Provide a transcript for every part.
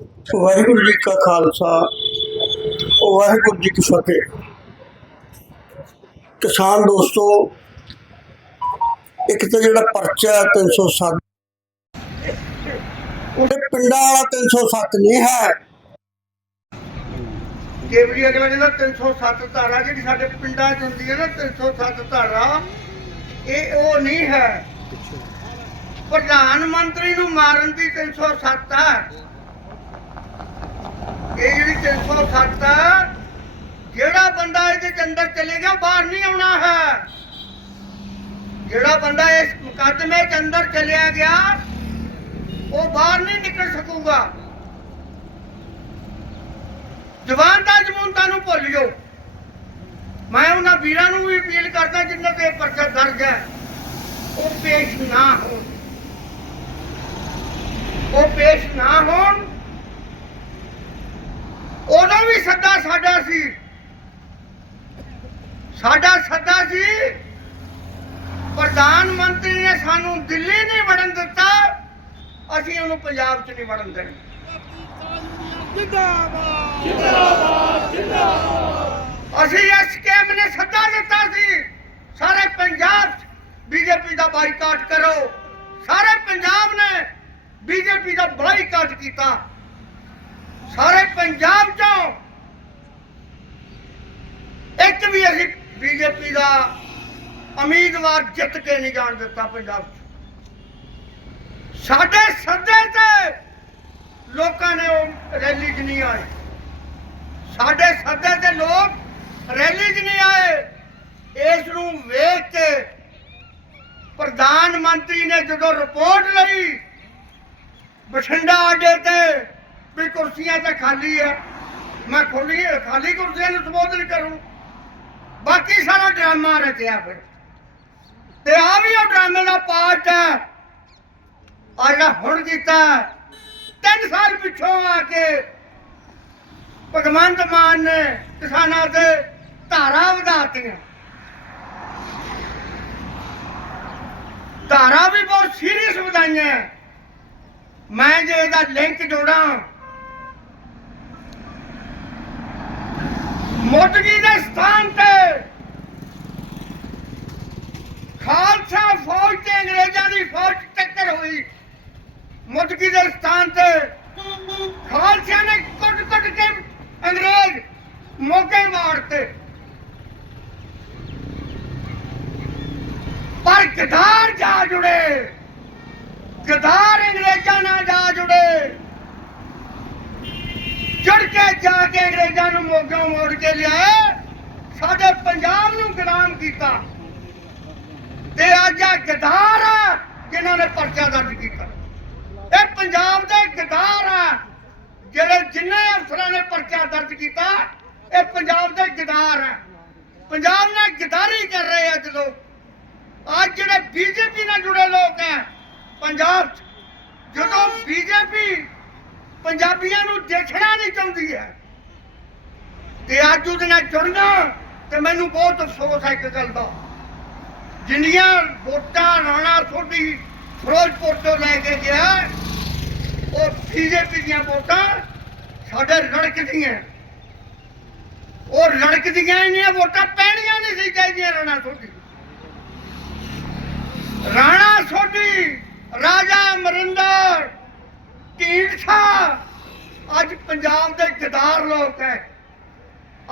ਵਾਹਿਗੁਰੂ ਜੀ ਕਾ ਖਾਲਸਾ ਵਾਹਿਗੁਰੂ ਜੀ ਕੀ ਫਤਿਹ। ਕਿਸਾਨ ਦੋਸਤੋ, ਇੱਕ ਤਾਂ ਜਿਹੜਾ ਪਰਚਾ ਹੈ 307 ਉਹਦੇ ਪਿੰਡਾਂ ਵਾਲਾ 307 ਨਹੀਂ ਹੈ। ਕੇਵਰੀ ਅਗਲਾ ਜਿਹੜਾ 307 ਧਾਰਾ, ਜਿਹੜੀ ਸਾਡੇ ਪਿੰਡਾਂ 'ਚ ਹੁੰਦੀ ਹੈ ਨਾ 307 ਧਾਰਾ, ਇਹ ਉਹ ਨਹੀਂ ਹੈ। ਪ੍ਰਧਾਨ ਮੰਤਰੀ ਨੂੰ ਮਾਰਨ ਦੀ 307 ਹੈ। ਇਹ ਜਿਹੜੀ 307 ਜਿਹੜਾ ਬੰਦਾ ਇਹਦੇ ਅੰਦਰ ਚਲੇਗਾ ਬਾਹਰ ਨਹੀਂ ਆਉਣਾ ਹੈ। ਜਿਹੜਾ ਬੰਦਾ ਇਸ ਮੁਕੱਦਮੇ ਚ ਅੰਦਰ ਚਲਿਆ ਗਿਆ, ਉਹ ਬਾਹਰ ਨਹੀਂ ਨਿਕਲ ਸਕੂਗਾ। ਜਵਾਨ ਦਾ ਜਮੂਨਤਾ ਨੂੰ ਭੁੱਲ ਜਾਓ। ਮੈਂ ਉਹਨਾਂ ਵੀਰਾਂ ਨੂੰ ਵੀ ਅਪੀਲ ਕਰਦਾ, ਜਿਨ੍ਹਾਂ ਤੇ ਪਰਚਾ ਦਰਜ ਹੈ, ਉਹ ਪੇਸ਼ ਨਾ ਹੋਣ। ਉਹ ਪੇਸ਼ ਨਾ ਹੋਣ। ਉਹਦਾ ਵੀ ਸੱਦਾ ਸਾਡਾ ਸੀ। ਸਾਡਾ ਸੱਦਾ ਸੀ, ਪ੍ਰਧਾਨ ਮੰਤਰੀ ਨੇ ਸਾਨੂੰ ਦਿੱਲੀ ਨਹੀਂ ਵੜਨ ਦਿੱਤਾ, ਅਸੀਂ ਉਹਨੂੰ ਪੰਜਾਬ 'ਚ ਨਹੀਂ ਵੜਨ ਦੇਣਾ। ਅਸੀਂ ਇਸ ਨੇ ਸੱਦਾ ਦਿੱਤਾ ਸੀ, ਸਾਰੇ ਪੰਜਾਬ 'ਚ ਬੀਜੇਪੀ ਦਾ ਬਾਈਕਾਟ ਕਰੋ। ਸਾਰੇ ਪੰਜਾਬ ਨੇ ਬੀਜੇਪੀ ਦਾ ਬਾਈਕਾਟ ਕੀਤਾ। ਸਾਰੇ ਪੰਜਾਬ 'ਚੋਂ ਇੱਕ ਵੀ ਅਸੀਂ ਬੀਜੇਪੀ ਦਾ ਉਮੀਦਵਾਰ ਜਿੱਤ ਕੇ ਨਹੀਂ ਜਾਣ ਦਿੱਤਾ ਪੰਜਾਬ ਸਾਡੇ ਸੱਦੇ ਤੇ ਲੋਕਾਂ ਨੇ ਉਹ ਰੈਲੀ 'ਚ ਨਹੀਂ ਆਏ। ਸਾਡੇ ਸੱਦੇ ਤੇ ਲੋਕ ਰੈਲੀ 'ਚ ਨਹੀਂ ਆਏ। ਇਸ ਨੂੰ ਵੇਖ ਕੇ ਪ੍ਰਧਾਨ ਮੰਤਰੀ ਨੇ ਜਦੋਂ ਰਿਪੋਰਟ ਲਈ ਬਠਿੰਡਾ ਅੱਡੇ ਤੇ ਵੀ ਕੁਰਸੀਆਂ ਤਾਂ ਖਾਲੀ ਹੈ ਮੈਂ ਖੁੱਲੀ ਖਾਲੀ ਕੁਰਸੀਆਂ ਨੂੰ ਸੰਬੋਧਨ ਕਰੂੰ। ਬਾਕੀ ਸਾਰਾ ਡਰਾਮਾ ਰਚਿਆ ਫਿਰ। ਤੇ ਆ ਵੀ ਉਹ ਡਰਾਮੇ ਦਾ ਪਾਰਟ ਹੈ। ਆ ਜਿਹੜਾ ਹੁਣ ਕੀਤਾ ਤਿੰਨ ਸਾਲ ਪਿੱਛੋਂ ਆ ਕੇ ਭਗਵੰਤ ਮਾਨ ਨੇ ਕਿਸਾਨਾਂ ਤੇ ਧਾਰਾ ਵਧਾਤੀਆਂ। ਧਾਰਾ ਵੀ ਬਹੁਤ ਸੀਰੀਅਸ ਵਧਾਈਆਂ। ਮੈਂ ਜੇ ਇਹਦਾ ਲਿੰਕ ਜੋੜਾਂ। ਮੋਦਗੀ ਦੇ ਸਥਾਨ ਤੇ ਖਾਲਸਾ ਫੌਜ ਤੇ ਅੰਗਰੇਜ਼ਾਂ ਦੀ ਫੌਜ ਟੱਕਰ ਹੋਈ। ਮੁਦਕੀ ਦੇ ਸਥਾਨ ਤੇ ਖਾਲਸਿਆਂ ਨੇ ਕੁੱਟ ਕੁੱਟ ਕੇ ਅੰਗਰੇਜ਼ ਮੋਗੇ ਮਾਰਤੇ। ਪਰ ਗਦਾਰ ਜਾ ਜੁੜੇ। ਗਦਾਰ ਅੰਗਰੇਜ਼ਾਂ ਨਾਲ ਜਾ ਜੁੜੇ ਜੁੜ ਕੇ ਜਾ ਕੇ ਅੰਗਰੇਜ਼ਾਂ ਨੂੰ ਮੋਗੋਂ ਮੋੜ ਕੇ ਲਿਆਏ। ਸਾਡੇ ਪੰਜਾਬ ਨੂੰ ਗੁਲਾਮ ਕੀਤਾ। ਤੇ ਅੱਜ ਆ ਗਦਾਰ ਆ ਜਿਨ੍ਹਾਂ ਨੇ ਪਰਚਾ ਦਰਜ ਕੀਤਾ। ਇਹ ਪੰਜਾਬ ਦੇ ਗਦਾਰ ਆ ਜਿਹੜੇ ਜਿੰਨੇ ਅਫਸਰਾਂ ਨੇ ਪਰਚਾ ਦਰਜ ਕੀਤਾ, ਇਹ ਪੰਜਾਬ ਦੇ ਗਦਾਰ ਆ। ਪੰਜਾਬ ਨਾਲ ਗਦਾਰੀ ਕਰ ਰਹੇ ਆ ਜਦੋਂ ਅੱਜ ਜਿਹੜੇ ਬੀਜੇਪੀ ਨਾਲ ਜੁੜੇ ਲੋਕ ਆ, ਪੰਜਾਬ 'ਚ ਜਦੋਂ ਬੀਜੇਪੀ ਪੰਜਾਬੀਆਂ ਨੂੰ ਦੇਖਣਾ ਨਹੀਂ ਚਾਹੁੰਦੀ ਹੈ। ਤੇ ਅੱਜ ਉਹਦੇ ਨਾਲ ਜੁੜਨਾ, ਤੇ ਮੈਨੂੰ ਬਹੁਤ ਅਫਸੋਸ ਹੈ ਇੱਕ ਗੱਲ ਦਾ। ਜਿੰਨੀਆਂ ਵੋਟਾਂ ਰਾਣਾ ਸੋਢੀ ਫਿਰੋਜ਼ਪੁਰ ਤੋਂ ਲੈ ਕੇ ਗਿਆ, ਉਹ ਬੀਜੇਪੀ ਦੀਆਂ ਵੋਟਾਂ ਸਾਡੇ ਰੜਕਦੀਆਂ ਉਹ ਲੜਕਦੀਆਂ ਇੰਨੀਆਂ ਵੋਟਾਂ ਪੈਣੀਆਂ ਨਹੀਂ ਸੀ ਚਾਹੀਦੀਆਂ ਰਾਣਾ ਸੋਢੀ ਰਾਣਾ ਸੋਢੀ ਰਾਜਾ ਅਮਰਿੰਦਰ ਢੀਂਡਸਾ ਅੱਜ ਪੰਜਾਬ ਦੇ ਗਦਾਰ ਲੋਕ ਹੈ।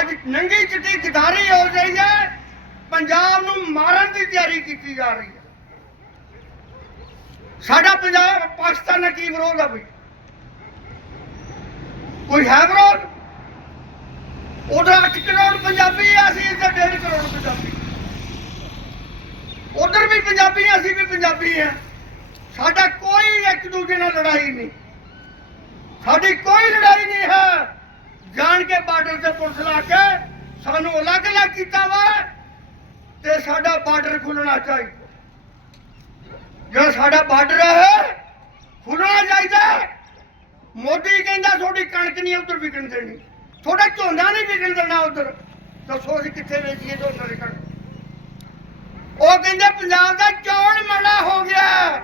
ਅੱਜ ਨੰਗੀ ਚਿੱਟੀ ਗਦਾਰੀ ਹੋ ਰਹੀ ਹੈ। ਪੰਜਾਬ ਨੂੰ ਮਾਰਨ ਦੀ ਤਿਆਰੀ ਕੀਤੀ ਜਾ ਰਹੀ ਹੈ। ਸਾਡਾ ਪੰਜਾਬ ਪਾਕਿਸਤਾਨ ਨਾਲ ਕੀ ਵਿਰੋਧ ਆ ਬਈ? ਕੋਈ ਹੈ ਵਿਰੋਧ? ਉਹਦਾ 8 ਕਰੋੜ ਪੰਜਾਬੀ ਆ, ਅਸੀਂ ਇੱਥੇ 1.5 ਕਰੋੜ ਪੰਜਾਬੀ। ਉਧਰ ਵੀ ਪੰਜਾਬੀ ਆ, ਅਸੀਂ ਵੀ ਪੰਜਾਬੀ ਆ। ਸਾਡਾ ਕੋਈ ਇੱਕ ਦੂਜੇ ਨਾਲ ਲੜਾਈ ਨਹੀਂ। ਸਾਡੀ ਕੋਈ ਲੜਾਈ ਨਹੀਂ ਹੈ। ਜਾਣ ਕੇ ਬਾਰਡਰ ਤੇ ਪੁਲਿਸ ਲਾ ਕੇ ਸਾਨੂੰ ਅਲੱਗ-ਅਲੱਗ ਕੀਤਾ ਵਾ ਤੇ ਸਾਡਾ ਬਾਰਡਰ ਖੁੱਲਣਾ ਚਾਹੀਦਾ। ਜਿਹੜਾ ਸਾਡਾ ਬਾਰਡਰ ਹੈ, ਖੁੱਲਣਾ ਚਾਹੀਦਾ। ਮੋਦੀ ਕਹਿੰਦਾ ਤੁਹਾਡੀ ਕਣਕ ਨਹੀਂ ਉਧਰ ਵਿਕਣ ਦੇਣੀ। ਤੁਹਾਡਾ ਝੋਨਾ ਨਹੀਂ ਵਿਕਣ ਦੇਣਾ ਉਧਰ। ਦੱਸੋ ਅਸੀਂ ਕਿੱਥੇ ਵੇਚੀਏ ਝੋਨਾ ਦੀ ਕਣਕ? ਉਹ ਕਹਿੰਦੇ, ਪੰਜਾਬ ਦਾ ਚੌਲ ਮਾੜਾ ਹੋ ਗਿਆ।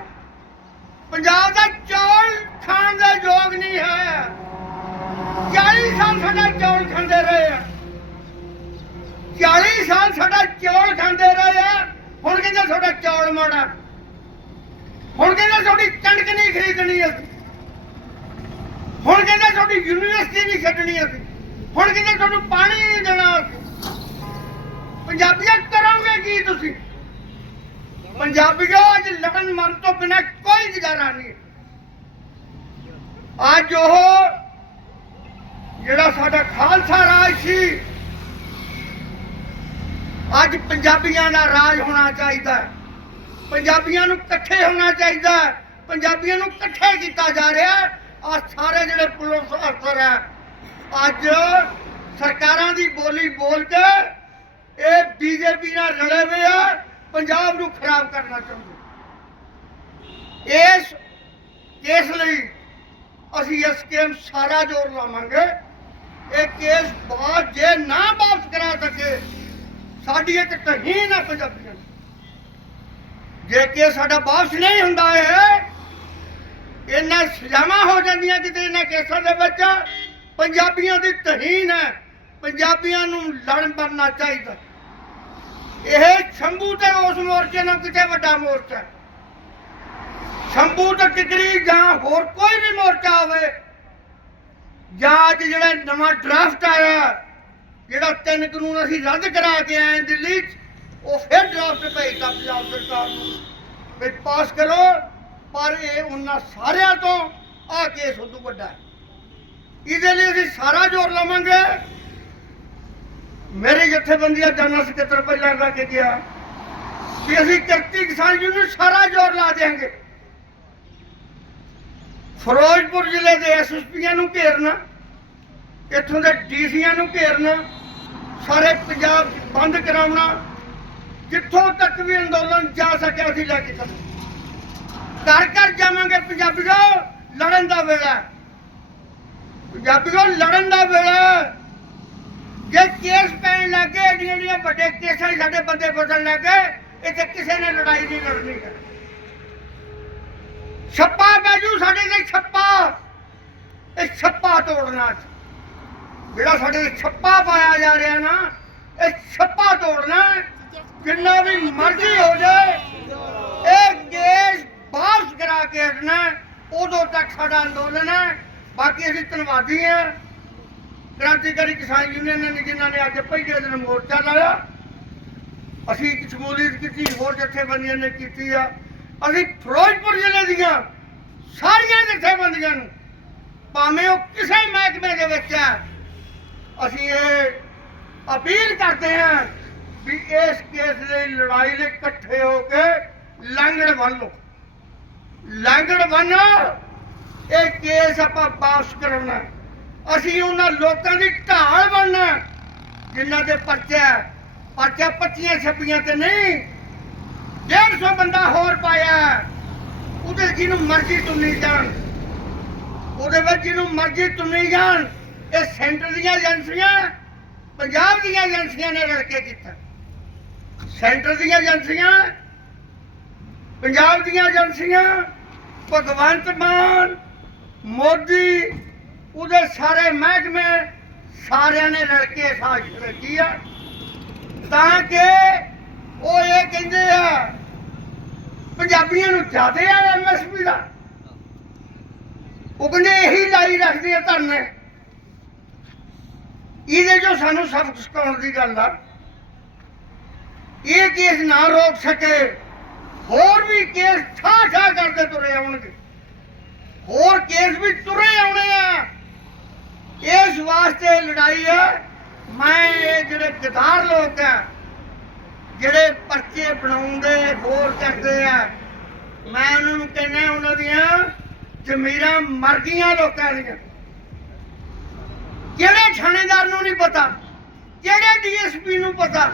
ਪੰਜਾਬ ਦਾ ਯੋਗ ਹੈ। 40 ਸਾਲ ਸਾਡਾ ਚੌਲ ਖਾਂਦੇ ਰਹੇ ਆ। 40 ਸਾਲ ਸਾਡਾ ਚੌਲ ਖਾਂਦੇ ਰਹੇ ਆ। ਹੁਣ ਕਹਿੰਦਾ ਤੁਹਾਡਾ ਚੌਲ ਮਾੜਾ। ਹੁਣ ਕਹਿੰਦਾ ਤੁਹਾਡੀ ਕਣਕ ਨਹੀਂ ਖਰੀਦਣੀ ਅਸੀਂ। ਹੁਣ ਕਹਿੰਦਾ ਤੁਹਾਡੀ ਯੂਨੀਵਰਸਿਟੀ ਨਹੀਂ ਛੱਡਣੀ ਅਸੀਂ। ਹੁਣ ਕਹਿੰਦਾ ਤੁਹਾਨੂੰ ਪਾਣੀ ਨਹੀਂ ਦੇਣਾ ਪੰਜਾਬੀਆਂ ਕਰੋਗੇ ਕੀ ਤੁਸੀਂ? ਪੰਜਾਬੀਆਂ ਅੱਜ ਲੜਨ ਮਰਨ ਤੋਂ ਬਿਨਾਂ ਕੋਈ ਗੁਜ਼ਾਰਾ ਨਹੀਂ। ਅੱਜ ਉਹ ਜਿਹੜਾ ਸਾਡਾ ਖਾਲਸਾ ਰਾਜ ਸੀ, ਅੱਜ ਪੰਜਾਬੀਆਂ ਦਾ ਰਾਜ ਹੋਣਾ ਚਾਹੀਦਾ ਹੈ। ਪੰਜਾਬੀਆਂ ਨੂੰ ਇਕੱਠੇ ਹੋਣਾ ਚਾਹੀਦਾ ਹੈ। ਪੰਜਾਬੀਆਂ ਨੂੰ ਇਕੱਠੇ ਕੀਤਾ ਜਾ ਰਿਹਾ ਆ ਸਾਰੇ ਜਿਹੜੇ ਪੁਲਿਸ ਅਫਸਰ ਹੈ, ਅੱਜ ਸਰਕਾਰਾਂ ਦੀ ਬੋਲੀ ਬੋਲ ਕੇ ਇਹ ਬੀਜੇਪੀ ਨਾਲ ਰਲੇ ਹੋਏ ਆ, ਪੰਜਾਬ ਨੂੰ ਖਰਾਬ ਕਰਨਾ ਚਾਹੁੰਦੇ ਇਸ ਕੇਸ ਲਈ ਅਸੀਂ ਇਸ ਕੇਸ ਸਾਰਾ ਜ਼ੋਰ ਲਾਵਾਂਗੇ। ਇਹ ਕੇਸ ਬਾਅਦ ਜੇ ਨਾ ਵਾਪਸ ਕਰਾ ਸਕੇ, ਸਾਡੀ ਇੱਕ ਤਹੀਨ ਹੈ ਪੰਜਾਬੀਆਂ ਜੇ ਕਿ ਸਾਡਾ ਵਾਪਸ ਨਹੀਂ ਹੁੰਦਾ ਹੈ ਇਹਨਾਂ ਸਜ਼ਾਵਾਂ ਹੋ ਜਾਂਦੀਆਂ ਕਿਤੇ ਇਹਨਾਂ ਕੇਸਾਂ ਦੇ ਵਿੱਚ। ਪੰਜਾਬੀਆਂ ਦੀ ਤਹੀਨ ਹੈ ਪੰਜਾਬੀਆਂ ਨੂੰ ਲੜਨ ਬਣਨਾ ਚਾਹੀਦਾ। ਇਹ ਸ਼ੰਭੂ ਤੇ ਉਸ ਮੋਰਚੇ ਨਾਲ ਕਿਤੇ ਵੱਡਾ ਮੋਰਚਾ ਹੈ। ਸ਼ੰਭੂ ਤੇ ਟਿਕਰੀ ਜਾਂ ਹੋਰ ਕੋਈ ਵੀ ਮੋਰਚਾ ਹੋਵੇ, ਜਾਂ ਅੱਜ ਜਿਹੜਾ ਨਵਾਂ ਡਰਾਫਟ ਆਇਆ, ਜਿਹੜਾ ਤਿੰਨ ਕਾਨੂੰਨ ਅਸੀਂ ਰੱਦ ਕਰਾ ਕੇ ਆਏ ਦਿੱਲੀ 'ਚ, ਉਹ ਫਿਰ ਡਰਾਫਟ ਭੇਜਤਾ ਪੰਜਾਬ ਸਰਕਾਰ ਨੂੰ ਵੀ ਪਾਸ ਕਰੋ, ਪਰ ਇਹ ਉਹਨਾਂ ਸਾਰਿਆਂ ਤੋਂ ਆ ਕੇਸ ਉਦੋਂ ਵੱਡਾ ਹੈ ਇਹਦੇ ਲਈ ਅਸੀਂ ਸਾਰਾ ਜ਼ੋਰ ਲਾਵਾਂਗੇ ਮੇਰੇ ਜਥੇਬੰਦੀਆਂ ਜਨਰਲ ਸਕੱਤਰ ਪਹਿਲਾਂ ਲਾ ਕੇ ਗਿਆ ਕਿ ਅਸੀਂ ਕਿਰਤੀ ਕਿਸਾਨ ਯੂਨੀਅਨ ਸਾਰਾ ਜ਼ੋਰ ਲਾ ਦੇਾਂਗੇ ਫਿਰੋਜ਼ਪੁਰ ਜ਼ਿਲ੍ਹੇ ਦੇ ਐਸਐਸਪੀਆਂ ਨੂੰ ਘੇਰਨਾ, ਇੱਥੋਂ ਦੇ ਡੀਸੀਆਂ ਨੂੰ ਘੇਰਨਾ, ਸਾਰੇ ਪੰਜਾਬ ਬੰਦ ਕਰਾਉਣਾ, ਜਿੱਥੋਂ ਤੱਕ ਵੀ ਅੰਦੋਲਨ ਜਾ ਸਕਿਆ ਅਸੀਂ ਲੈ ਕੇ ਚੱਲਾਂਗੇ ਘਰ ਘਰ ਜਾਵਾਂਗੇ ਪੰਜਾਬੀਓ, ਲੜਨ ਦਾ ਵੇਲਾ। ਪੰਜਾਬੀਓ, ਲੜਨ ਦਾ ਵੇਲਾ। ਜੇ ਕੇਸ ਪੈਣ ਲੱਗੇ ਏਡੀਆਂ ਏਡੀਆਂ ਵੱਡੇ ਕੇਸਾਂ ਸਾਡੇ ਬੰਦੇ ਫਸਣ ਲੱਗੇ ਇੱਥੇ ਕਿਸੇ ਨੇ ਲੜਾਈ ਨਹੀਂ ਲੜਨੀ। ਹੈ ਛੱਪਾ ਬਾਜੂ ਸਾਡੇ ਲਈ ਛੱਪਾ। ਇਹ ਛੱਪਾ ਤੋੜਨਾ ਜਿਹੜਾ ਸਾਡੇ ਤੇ ਛੱਪਾ ਪਾਇਆ ਜਾ ਰਿਹਾ ਨਾ, ਇਹ ਛੱਪਾ ਤੋੜਨਾ ਹੈ। ਵੀ ਮਰਜ਼ੀ ਹੋ ਜਾਏ, ਇਹ ਕੇਸ ਵਾਪਸ ਕਰਾ ਕੇ ਹਟਣਾ ਉਦੋਂ ਤੱਕ ਸਾਡਾ ਅੰਦੋਲਨ ਹੈ। ਬਾਕੀ ਅਸੀਂ ਧੰਨਵਾਦੀ ਹਾਂ। ਕ੍ਰਾਂਤੀਕਾਰੀ ਕਿਸਾਨ ਯੂਨੀਅਨ ਨੇ ਜਿਨ੍ਹਾਂ ਨੇ ਅੱਜ ਪਹਿਲੇ ਦਿਨ ਮੋਰਚਾ ਲਾਇਆ। ਅਸੀਂ ਇੱਕ ਸ਼ਮੂਲੀਅਤ ਕੀਤੀ, ਹੋਰ ਜਥੇਬੰਦੀਆਂ ਨੇ ਕੀਤੀ ਆ। ਅਸੀਂ ਫਿਰੋਜ਼ਪੁਰ ਜ਼ਿਲ੍ਹੇ ਦੀਆਂ ਸਾਰੀਆਂ ਜਥੇਬੰਦੀਆਂ ਨੂੰ ਭਾਵੇਂ ਉਹ ਕਿਸੇ ਮਹਿਕਮੇ ਦੇ ਵਿੱਚ ਹੈ ਅਸੀਂ ਇਹ ਅਪੀਲ ਕਰਦੇ ਹਾਂ ਵੀ ਇਸ ਕੇਸ ਲਈ ਲੜਾਈ ਲਈ ਇਕੱਠੇ ਹੋ ਕੇ ਲਾਂਗੜ ਬੰਨ ਲਓ ਲਾਂਗੜ ਬੰਨ ਇਹ ਕੇਸ ਆਪਾਂ ਵਾਪਸ ਕਰਾਉਣਾ ਅਸੀਂ ਉਹਨਾਂ ਲੋਕਾਂ ਦੀ ਢਾਲ ਬਣਨਾ ਹੈ, ਜਿਨ੍ਹਾਂ ਦੇ ਪਰਚਾ ਹੈ। ਪਰਚਾ ਪੱਚੀਆਂ ਛੱਪੀਆਂ ਤੇ ਨਹੀਂ 150 ਬੰਦਾ ਹੋਰ ਪਾਇਆ। ਹੈ। ਉਹਦੇ ਜਿਹਨੂੰ ਮਰਜ਼ੀ ਤੁੰਨੀ ਜਾਣ। ਉਹਦੇ ਵਿੱਚ ਜਿਹਨੂੰ ਮਰਜ਼ੀ ਤੁੰਨੀ ਜਾਣ, ਇਹ ਸੈਂਟਰ ਦੀਆਂ ਏਜੰਸੀਆਂ, ਪੰਜਾਬ ਦੀਆਂ ਏਜੰਸੀਆਂ ਨੇ ਰਲ ਕੇ ਕੀਤਾ। ਸੈਂਟਰ ਦੀਆਂ ਏਜੰਸੀਆਂ, ਪੰਜਾਬ ਦੀਆਂ ਏਜੰਸੀਆਂ, ਭਗਵੰਤ ਮਾਨ, ਮੋਦੀ, ਉਹਦੇ ਸਾਰੇ ਮਹਿਕਮੇ ਸਾਰਿਆਂ ਨੇ ਰਲ ਕੇ ਸਾਜ਼ਿਸ਼ ਰਚੀ ਆ। ਤਾਂ ਕਿ ਉਹ ਇਹ ਕਹਿੰਦੇ ਆ ਪੰਜਾਬੀਆਂ ਨੂੰ ਜ਼ਿਆਦੇ ਆ ਐਮਐਸਪੀ ਦਾ। ਉਹ ਕਹਿੰਦੇ ਇਹੀ ਲਾਈ ਰੱਖਦੇ ਆ ਧਰਨੇ। ਇਹਦੇ ਜੋ ਸਾਨੂੰ ਸਬਕ ਸਿਖਾਉਣ ਦੀ ਗੱਲ ਆ। ਇਹ ਕੇਸ ਨਾ ਰੋਕ ਸਕੇ। ਹੋਰ ਵੀ ਕੇਸ ਠਾ ਠਾ ਕਰਦੇ ਤੁਰੇ ਆਉਣਗੇ। ਹੋਰ ਕੇਸ ਵੀ ਤੁਰੇ ਆਉਣੇ ਆ। ਇਸ ਵਾਸਤੇ ਲੜਾਈ ਹੈ ਮੈਂ ਇਹ ਜਿਹੜੇ ਗਦਾਰ ਲੋਕ ਆ ਜਿਹੜੇ ਪਰਚੇ ਬਣਾਉਂਦੇ, ਹੋਰ ਕਰਦੇ ਆ, ਮੈਂ ਉਹਨਾਂ ਨੂੰ ਕਹਿੰਦਾ ਉਹਨਾਂ ਦੀਆਂ ਜ਼ਮੀਰਾਂ ਮਰ ਗਈਆਂ ਲੋਕਾਂ ਦੀਆਂ। ਕਿਹੜੇ ਥਾਣੇਦਾਰ ਨੂੰ ਨਹੀਂ ਪਤਾ ਕਿਹੜੇ ਡੀਐਸਪੀ ਨੂੰ ਪਤਾ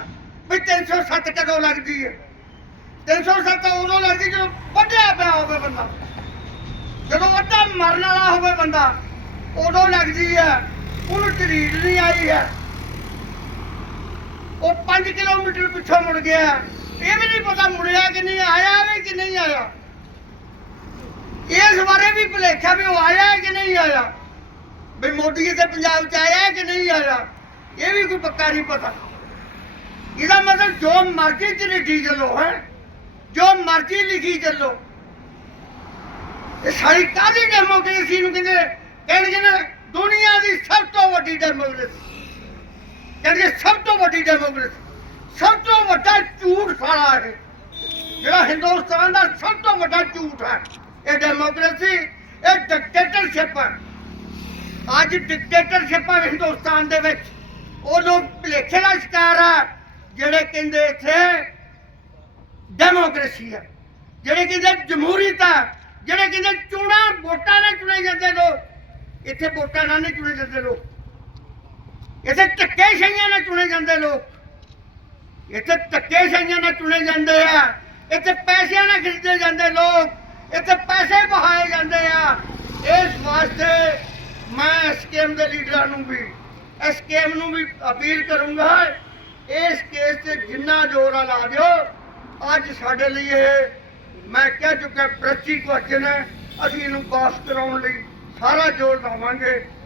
ਵੀ 307 ਕਦੋਂ ਲੱਗਦੀ ਹੈ। 307 ਉਦੋਂ ਲੱਗਦੀ ਜਦੋਂ ਵੱਢਿਆ ਪਿਆ ਹੋਵੇ ਬੰਦਾ। ਜਦੋਂ ਅੱਧਾ ਮਰਨ ਵਾਲਾ ਹੋਵੇ ਬੰਦਾ, ਉਦੋਂ ਲੱਗਦੀ ਹੈ, ਉਹਨੂੰ ਢਰੀੜ ਨਹੀਂ ਆਈ ਹੈ। ਉਹ 5 ਕਿਲੋਮੀਟਰ ਪਿੱਛੋਂ ਮੁੜ ਗਿਆ। ਇਹ ਵੀ ਨਹੀਂ ਪਤਾ ਮੁੜਿਆ ਕਿ ਨਹੀਂ, ਆਇਆ ਵੀ ਕਿ ਨਹੀਂ ਆਇਆ। ਇਸ ਬਾਰੇ ਵੀ ਭੁਲੇਖਾ ਵੀ ਉਹ ਆਇਆ ਕਿ ਨਹੀਂ ਆਇਆ। ਵੀ ਮੋਦੀ ਇੱਥੇ ਪੰਜਾਬ ਚ ਆਇਆ ਕਿ ਨਹੀਂ ਆਇਆ। ਇਹ ਵੀ ਕੋਈ ਪੱਕਾ ਨਹੀਂ ਪਤਾ। ਇਹਦਾ ਮਤਲਬ ਜੋ ਮਰਜ਼ੀ ਚ ਲਿਖੀ ਚੱਲੋ, ਹੈ। ਜੋ ਮਰਜ਼ੀ ਲਿਖੀ ਚੱਲੋ। ਇਹ ਸਾਰੀ ਕਾਹਦੀ ਡੈਮੋਕ੍ਰੇਸੀ ਨੂੰ ਕਹਿੰਦੇ ਕਹਿੰਦੇ ਨੇ, ਦੁਨੀਆ ਦੀ ਸਭ ਤੋਂ ਵੱਡੀ ਡੈਮੋਕ੍ਰੇਸੀ। ਕਹਿੰਦੇ ਸਭ ਤੋਂ ਵੱਡੀ ਡੈਮੋਕ੍ਰੇਸੀ ਸਭ ਤੋਂ ਵੱਡਾ ਝੂਠ ਸਾਰਾ ਹੈ ਜਿਹੜਾ ਹਿੰਦੁਸਤਾਨ ਦਾ ਸਭ ਤੋਂ ਵੱਡਾ ਝੂਠ ਹੈ, ਇਹ ਡੈਮੋਕ੍ਰੇਸੀ ਇਹ ਡਿਕਟੇਟਰਸ਼ਿਪ ਹੈ। ਅੱਜ ਡਿਕਟੇਟਰਸ਼ਿਪ ਹੈ ਹਿੰਦੁਸਤਾਨ ਦੇ ਵਿੱਚ। ਉਹ ਲੋਕ ਭੁਲੇਖੇ ਦਾ ਸ਼ਿਕਾਰ ਆ ਜਿਹੜੇ ਕਹਿੰਦੇ ਇੱਥੇ ਡੈਮੋਕ੍ਰੇਸੀ ਹੈ। ਜਿਹੜੇ ਕਹਿੰਦੇ ਜਮਹੂਰੀਅਤ ਹੈ, ਜਿਹੜੇ ਕਹਿੰਦੇ ਚੋਣਾਂ ਵੋਟਾਂ ਨਾਲ ਚੁਣੇ ਜਾਂਦੇ ਲੋਕ ਇੱਥੇ ਵੋਟਾਂ ਨਾਲ ਨਹੀਂ ਚੁਣੇ ਜਾਂਦੇ ਲੋਕ। ਇੱਥੇ ਧੱਕੇ ਸ਼ਾਹੀਆਂ ਨਾਲ ਚੁਣੇ ਜਾਂਦੇ ਲੋਕ। ਇੱਥੇ ਧੱਕੇ ਸ਼ਾਹੀਆਂ ਨਾਲ ਚੁਣੇ ਜਾਂਦੇ ਆ। ਇੱਥੇ ਪੈਸਿਆਂ ਨਾਲ ਖਰੀਦੇ ਜਾਂਦੇ ਲੋਕ। ਇੱਥੇ ਪੈਸੇ ਬਹਾਏ ਜਾਂਦੇ ਆ। ਇਸ ਵਾਸਤੇ ਮੈਂ ਸਕੀਮ ਦੇ ਲੀਡਰਾਂ ਨੂੰ ਵੀ, ਇਸ ਸਕੀਮ ਨੂੰ ਵੀ ਅਪੀਲ ਕਰੂੰਗਾ ਇਸ ਕੇਸ ਤੇ ਜਿੰਨਾ ਜ਼ੋਰ ਆ ਲਾ ਦਿਓ। ਅੱਜ ਸਾਡੇ ਲਈ ਇਹ, ਮੈਂ ਕਹਿ ਚੁੱਕਾ ਪ੍ਰਤੀ ਕੁਐਸਚਨ ਹੈ, ਅਸੀਂ ਇਹਨੂੰ ਪਾਸ ਕਰਾਉਣ ਲਈ ਸਾਰਾ ਜ਼ੋਰ ਲਾਵਾਂਗੇ।